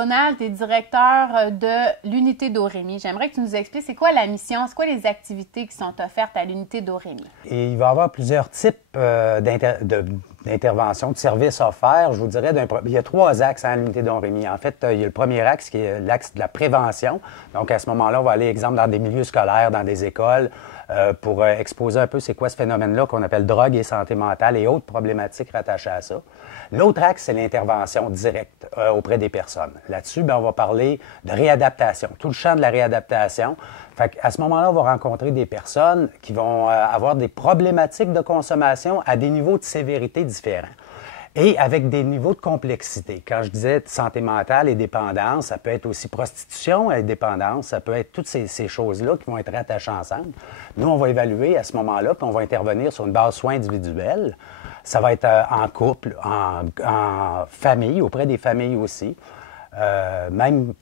Donald, tu es directeur de l'unité d'Orémie. J'aimerais que tu nous expliques c'est quoi la mission, c'est quoi les activités qui sont offertes à l'unité d'Orémie. Et il va y avoir plusieurs types d'interventions, de services offerts. Je vous dirais, il y a 3 axes à l'unité d'Orémie. En fait, il y a le premier axe qui est l'axe de la prévention. Donc, à ce moment-là, on va aller, exemple, dans des milieux scolaires, dans des écoles, pour exposer un peu c'est quoi ce phénomène-là qu'on appelle drogue et santé mentale et autres problématiques rattachées à ça. L'autre axe, c'est l'intervention directe auprès des personnes. Là-dessus, on va parler de réadaptation, tout le champ de la réadaptation. Fait qu'à ce moment-là, on va rencontrer des personnes qui vont avoir des problématiques de consommation à des niveaux de sévérité différents et avec des niveaux de complexité. Quand je disais santé mentale et dépendance, ça peut être aussi prostitution et dépendance, ça peut être toutes ces choses-là qui vont être rattachées ensemble. Nous, on va évaluer à ce moment-là, puis on va intervenir sur une base soins individuelle. Ça va être en couple, en famille, auprès des familles aussi. Même,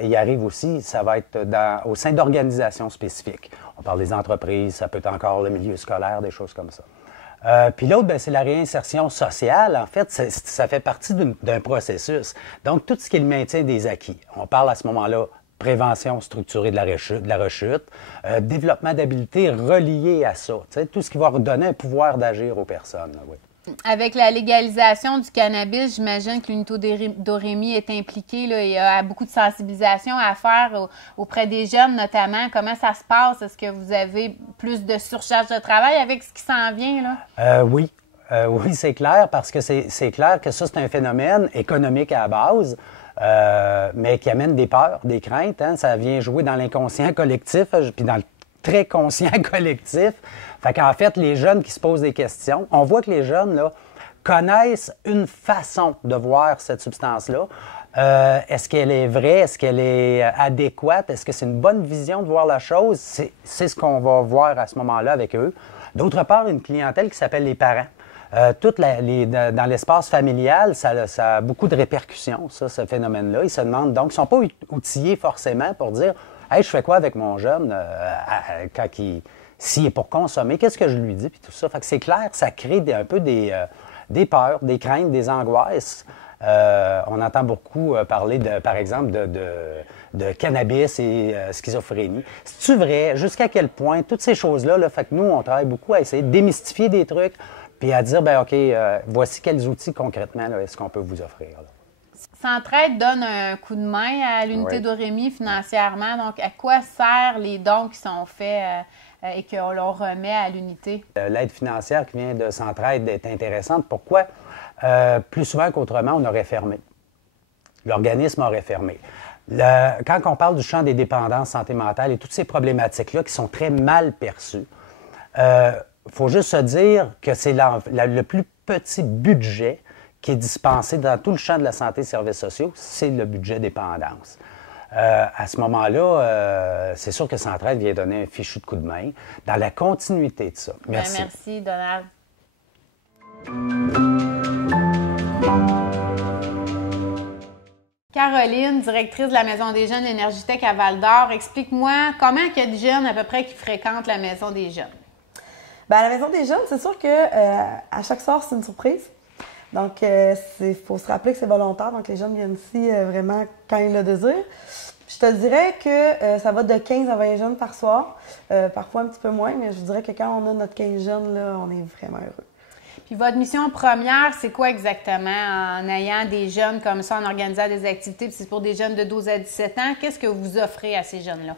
il arrive aussi, ça va être au sein d'organisations spécifiques. On parle des entreprises, ça peut être encore le milieu scolaire, des choses comme ça. Puis l'autre, c'est la réinsertion sociale. En fait, ça fait partie d'un processus. Donc, tout ce qui est le maintien des acquis. On parle à ce moment-là prévention structurée de la rechute, développement d'habiletés reliées à ça. Tout ce qui va redonner un pouvoir d'agir aux personnes. Oui. Avec la légalisation du cannabis, j'imagine que l'unité d'Orémie est impliquée là, et a beaucoup de sensibilisation à faire auprès des jeunes notamment. Comment ça se passe? Est-ce que vous avez plus de surcharge de travail avec ce qui s'en vient? Là? Oui. Oui, c'est clair, parce que c'est clair que ça, c'est un phénomène économique à la base, mais qui amène des peurs, des craintes. Hein? Ça vient jouer dans l'inconscient collectif, puis dans le très conscient collectif. Fait qu'en fait, les jeunes qui se posent des questions, on voit que les jeunes là, connaissent une façon de voir cette substance-là. Est-ce qu'elle est vraie? Est-ce qu'elle est adéquate? Est-ce que c'est une bonne vision de voir la chose? C'est ce qu'on va voir à ce moment-là avec eux. D'autre part, une clientèle qui s'appelle les parents. Dans l'espace familial, ça a beaucoup de répercussions, ça, ce phénomène-là. Ils se demandent, donc, ils ne sont pas outillés forcément pour dire « Hey, je fais quoi avec mon jeune s'il est pour consommer? Qu'est-ce que je lui dis? » Puis tout ça. Fait que c'est clair, ça crée un peu des peurs, des craintes, des angoisses. On entend beaucoup parler, par exemple, de cannabis et schizophrénie. C'est-tu vrai? Jusqu'à quel point? Toutes ces choses-là, là, fait que nous, on travaille beaucoup à essayer de démystifier des trucs, puis à dire, OK, voici quels outils concrètement est-ce qu'on peut vous offrir. Là. Centraide donne un coup de main à l'unité d'Orémie financièrement. Donc, à quoi servent les dons qui sont faits et qu'on leur remet à l'unité? L'aide financière qui vient de Centraide est intéressante. Pourquoi? Plus souvent qu'autrement, on aurait fermé. L'organisme aurait fermé. Quand on parle du champ des dépendances santé mentale et toutes ces problématiques-là qui sont très mal perçues, il faut juste se dire que c'est le plus petit budget qui est dispensé dans tout le champ de la santé et services sociaux, c'est le budget dépendance. À ce moment-là, c'est sûr que Centraide vient donner un fichu de coup de main dans la continuité de ça. Merci. Bien, merci, Donald. Caroline, directrice de la Maison des jeunes Énergitech à Val-d'Or, explique-moi comment il y a de jeunes à peu près qui fréquentent la Maison des jeunes? Bien, à la Maison des jeunes, c'est sûr que à chaque soir, c'est une surprise. Donc, il faut se rappeler que c'est volontaire. Donc, les jeunes viennent ici vraiment quand ils le désirent. Je te dirais que ça va de 15 à 20 jeunes par soir. Parfois un petit peu moins, mais je dirais que quand on a notre 15 jeunes, là, on est vraiment heureux. Puis votre mission première, c'est quoi exactement en ayant des jeunes comme ça, en organisant des activités? Puis c'est pour des jeunes de 12 à 17 ans. Qu'est-ce que vous offrez à ces jeunes-là?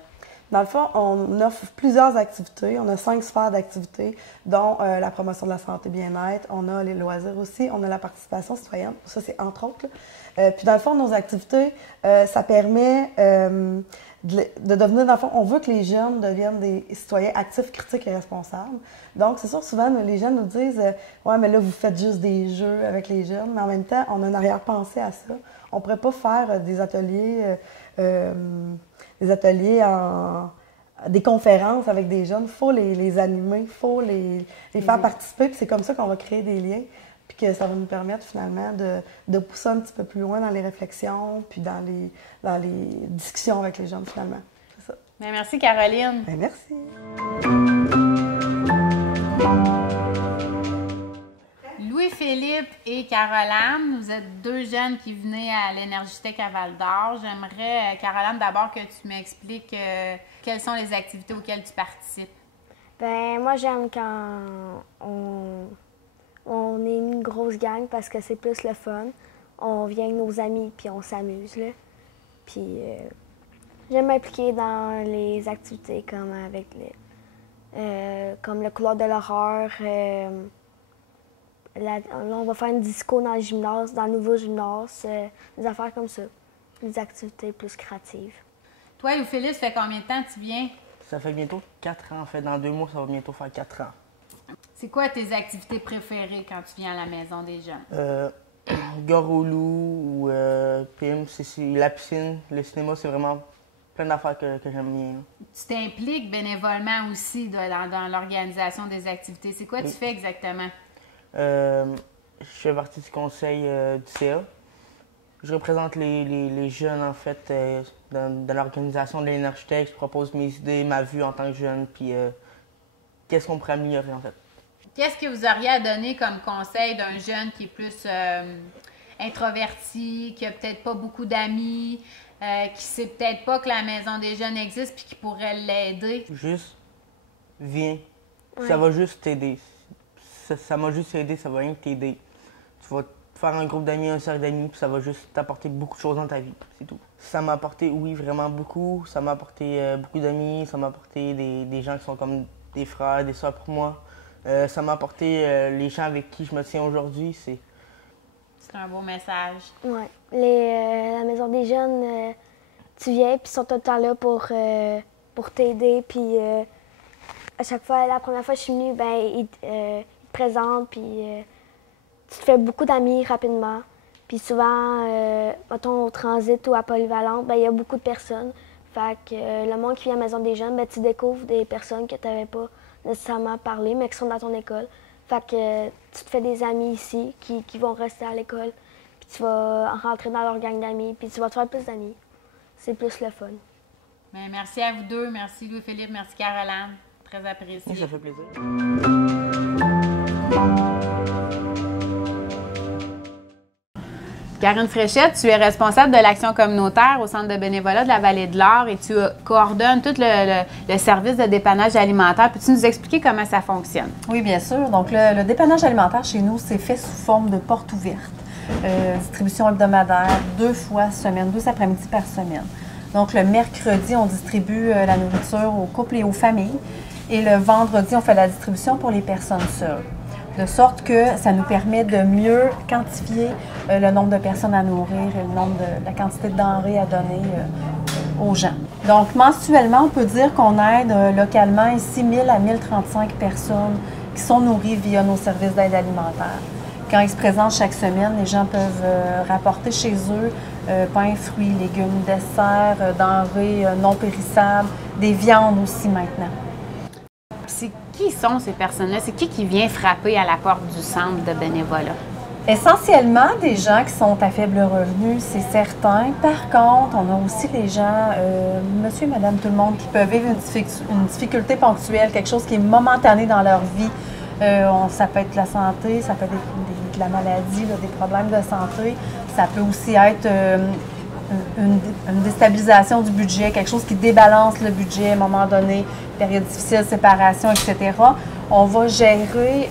Dans le fond, on offre plusieurs activités. On a 5 sphères d'activités, dont la promotion de la santé bien-être. On a les loisirs aussi. On a la participation citoyenne. Ça, c'est entre autres. Puis dans le fond, nos activités, ça permet de devenir, dans le fond, on veut que les jeunes deviennent des citoyens actifs, critiques et responsables. Donc, c'est sûr, souvent, les jeunes nous disent « Ouais, mais là, vous faites juste des jeux avec les jeunes. » Mais en même temps, on a une arrière-pensée à ça. On ne pourrait pas faire des ateliers des conférences avec des jeunes. Il faut les animer, il faut les faire participer. Puis c'est comme ça qu'on va créer des liens. Puis que ça va nous permettre finalement de pousser un petit peu plus loin dans les réflexions, puis dans les discussions avec les jeunes finalement. C'est ça. Bien, merci Caroline. Bien, merci. Louis-Philippe et Caroline, vous êtes deux jeunes qui venaient à l'Énergitech à Val-d'Or. J'aimerais, Caroline, d'abord que tu m'expliques quelles sont les activités auxquelles tu participes. Ben moi, j'aime quand on est une grosse gang parce que c'est plus le fun. On vient avec nos amis puis on s'amuse, là. Puis j'aime m'impliquer dans les activités comme avec comme le couloir de l'horreur. Là, on va faire une disco dans le gymnase, dans le nouveau gymnase, des affaires comme ça, des activités plus créatives. Toi, Louis-Philippe, ça fait combien de temps que tu viens? Ça fait bientôt 4 ans, en fait. Dans 2 mois, ça va bientôt faire 4 ans. C'est quoi tes activités préférées quand tu viens à la Maison des Jeunes? Gare au loup ou PIM, c'est la piscine. Le cinéma, c'est vraiment plein d'affaires que j'aime bien. Tu t'impliques bénévolement aussi dans l'organisation des activités. C'est quoi tu fais exactement? Je fais partie du conseil du CA. Je représente les jeunes, en fait, dans l'organisation de l'Énergitech. Je propose mes idées, ma vue en tant que jeune, puis qu'est-ce qu'on pourrait améliorer, en fait. Qu'est-ce que vous auriez à donner comme conseil d'un jeune qui est plus introverti, qui n'a peut-être pas beaucoup d'amis, qui ne sait peut-être pas que la Maison des Jeunes existe puis qui pourrait l'aider? Juste, viens. Ouais. Ça va juste t'aider. Ça m'a juste aidé, ça va rien t'aider. Tu vas faire un groupe d'amis, un cercle d'amis, puis ça va juste t'apporter beaucoup de choses dans ta vie, c'est tout. Ça m'a apporté, oui, vraiment beaucoup. Ça m'a apporté beaucoup d'amis, ça m'a apporté des gens qui sont comme des frères, des soeurs pour moi. Ça m'a apporté les gens avec qui je me tiens aujourd'hui. C'est un beau message. Ouais. La Maison des Jeunes, tu viens, puis ils sont tout le temps là pour t'aider, puis à chaque fois, la première fois que je suis venue, ben, ils te présentent, puis tu te fais beaucoup d'amis rapidement. Puis souvent, mettons au transit ou à Polyvalente, ben, il y a beaucoup de personnes. Fait que le monde qui vient à la Maison des Jeunes, ben, tu découvres des personnes que tu n'avais pas nécessairement parlé, mais qui sont dans ton école. Fait que tu te fais des amis ici qui vont rester à l'école. Puis tu vas rentrer dans leur gang d'amis, puis tu vas te faire plus d'amis. C'est plus le fun. Bien, merci à vous deux. Merci Louis-Philippe, merci Caroline. Très apprécié. oui, ça fait plaisir. Karine Fréchette, tu es responsable de l'action communautaire au Centre de bénévolat de la Vallée de l'Or et tu coordonnes tout le service de dépannage alimentaire. Peux-tu nous expliquer comment ça fonctionne? Oui, bien sûr. Donc, le dépannage alimentaire chez nous, c'est fait sous forme de porte ouverte. Distribution hebdomadaire, 2 fois semaine, 2 après-midi par semaine. Donc, le mercredi, on distribue la nourriture aux couples et aux familles. Et le vendredi, on fait la distribution pour les personnes seules. De sorte que ça nous permet de mieux quantifier le nombre de personnes à nourrir et la quantité de denrées à donner aux gens. Donc, mensuellement, on peut dire qu'on aide localement ici 1000 à 1035 personnes qui sont nourries via nos services d'aide alimentaire. Quand ils se présentent chaque semaine, les gens peuvent rapporter chez eux pain, fruits, légumes, desserts, denrées non périssables, des viandes aussi maintenant. C'est qui sont ces personnes-là? C'est qui vient frapper à la porte du centre de bénévolat? Essentiellement, des gens qui sont à faible revenu, c'est certain. Par contre, on a aussi les gens, monsieur et madame, tout le monde, qui peuvent vivre une difficulté ponctuelle, quelque chose qui est momentané dans leur vie. Ça peut être la santé, ça peut être de la maladie, là, des problèmes de santé. Ça peut aussi être une déstabilisation du budget, quelque chose qui débalance le budget à un moment donné, période difficile, séparation, etc. On va gérer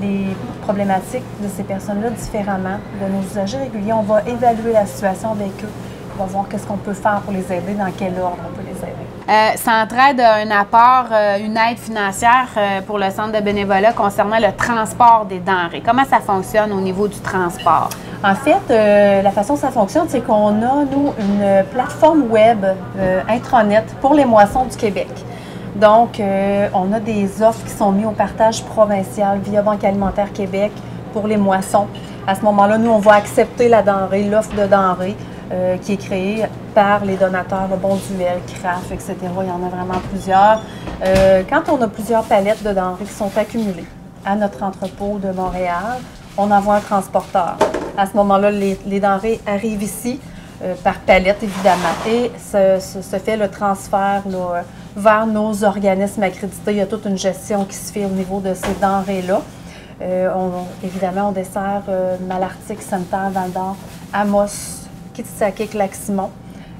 les problématiques de ces personnes-là différemment, de nos usagers réguliers. On va évaluer la situation avec eux. On va voir qu'est-ce qu'on peut faire pour les aider, dans quel ordre on peut les aider. Centraide a un apport, une aide financière pour le centre de bénévolat concernant le transport des denrées. Comment ça fonctionne au niveau du transport? En fait, la façon dont ça fonctionne, c'est qu'on a, nous, une plateforme web intranet pour les moissons du Québec. Donc, on a des offres qui sont mises au partage provincial via Banque alimentaire Québec pour les moissons. À ce moment-là, nous, on va accepter la denrée, l'offre de denrée qui est créée par les donateurs, le Bonduel, Craft, etc. Il y en a vraiment plusieurs. Quand on a plusieurs palettes de denrées qui sont accumulées à notre entrepôt de Montréal, on envoie un transporteur. À ce moment-là, les denrées arrivent ici par palette, évidemment, et se fait le transfert là, vers nos organismes accrédités. Il y a toute une gestion qui se fait au niveau de ces denrées-là. Évidemment, on dessert Malartic, Sainte-Terre, Val-d'Or, Amos, Kitsakik, Lac-Simon.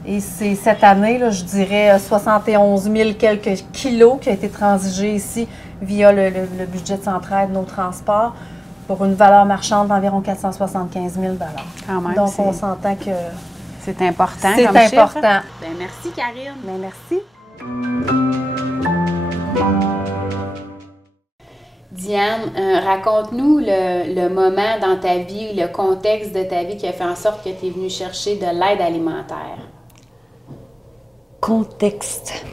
Et c'est cette année, là, je dirais 71 000 quelques kilos qui a été transigé ici via le budget de Centraide, nos transports, pour une valeur marchande d'environ 475 000 Quand même, donc, on s'entend que c'est important. C'est comme important. chiffre. Ben, merci, Karine. bien, merci. Diane, raconte-nous le moment dans ta vie, le contexte de ta vie qui a fait en sorte que tu es venue chercher de l'aide alimentaire. Contexte.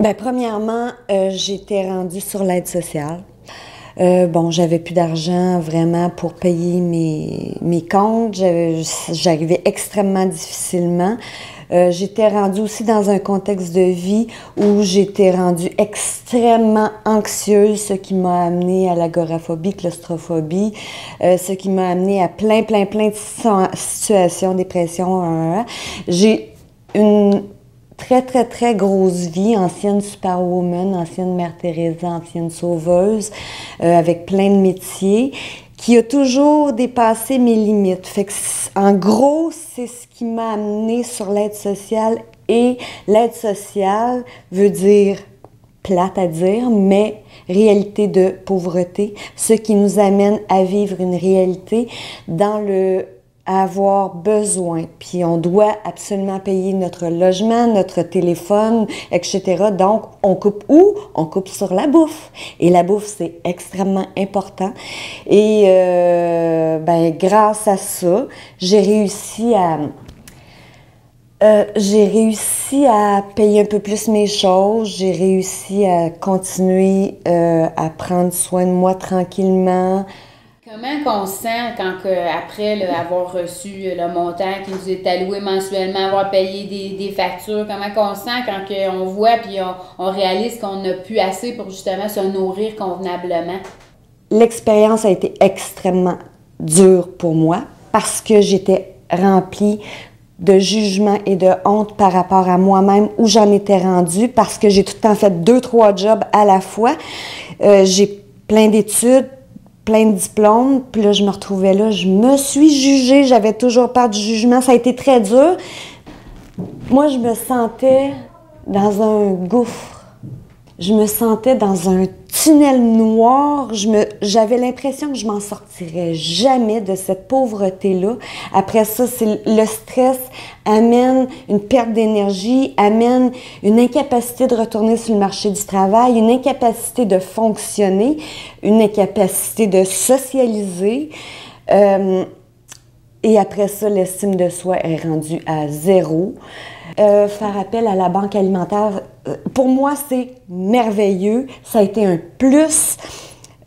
Bien, premièrement, j'étais rendue sur l'aide sociale. Bon, j'avais plus d'argent vraiment pour payer mes comptes. J'arrivais extrêmement difficilement. J'étais rendue aussi dans un contexte de vie où j'étais rendue extrêmement anxieuse, ce qui m'a amenée à l'agoraphobie, claustrophobie, ce qui m'a amenée à plein de situations, dépression. J'ai une très grosse vie, ancienne superwoman, ancienne Mère Teresa, ancienne sauveuse, avec plein de métiers, qui a toujours dépassé mes limites. Fait que, en gros, c'est ce qui m'a amenée sur l'aide sociale. Et l'aide sociale veut dire, plate à dire, mais réalité de pauvreté, ce qui nous amène à vivre une réalité dans à avoir besoin. Puis on doit absolument payer notre logement, notre téléphone, etc. Donc, on coupe où? On coupe sur la bouffe. Et la bouffe, c'est extrêmement important. Et grâce à ça, j'ai réussi à payer un peu plus mes choses. J'ai réussi à continuer à prendre soin de moi tranquillement. Comment qu'on se sent quand, après avoir reçu le montant qui nous est alloué mensuellement, avoir payé des factures, comment qu'on se sent quand on voit puis on réalise qu'on n'a plus assez pour justement se nourrir convenablement? L'expérience a été extrêmement dure pour moi parce que j'étais remplie de jugement et de honte par rapport à moi-même, où j'en étais rendue, parce que j'ai tout le temps fait 2-3 jobs à la fois. J'ai plein d'études, plein de diplômes, puis là, je me retrouvais là, je me suis jugée, j'avais toujours peur du jugement, ça a été très dur. Moi, je me sentais dans un gouffre, je me sentais dans un tunnel noir, j'avais l'impression que je m'en sortirais jamais de cette pauvreté-là. Après ça, le stress amène une perte d'énergie, amène une incapacité de retourner sur le marché du travail, une incapacité de fonctionner, une incapacité de socialiser. Et après ça, l'estime de soi est rendue à 0. Faire appel à la banque alimentaire, pour moi, c'est merveilleux. Ça a été un plus.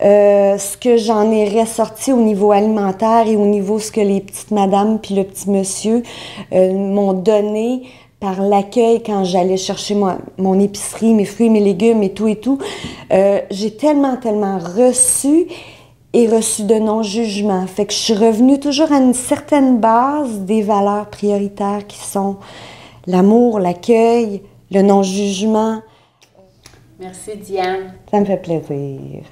Ce que j'en ai ressorti au niveau alimentaire et au niveau ce que les petites madames puis le petit monsieur m'ont donné par l'accueil quand j'allais chercher mon épicerie, mes fruits, mes légumes et tout. J'ai tellement reçu de non-jugement. Fait que je suis revenue toujours à une certaine base des valeurs prioritaires qui sont l'amour, l'accueil, le non-jugement. Merci, Diane. Ça me fait plaisir.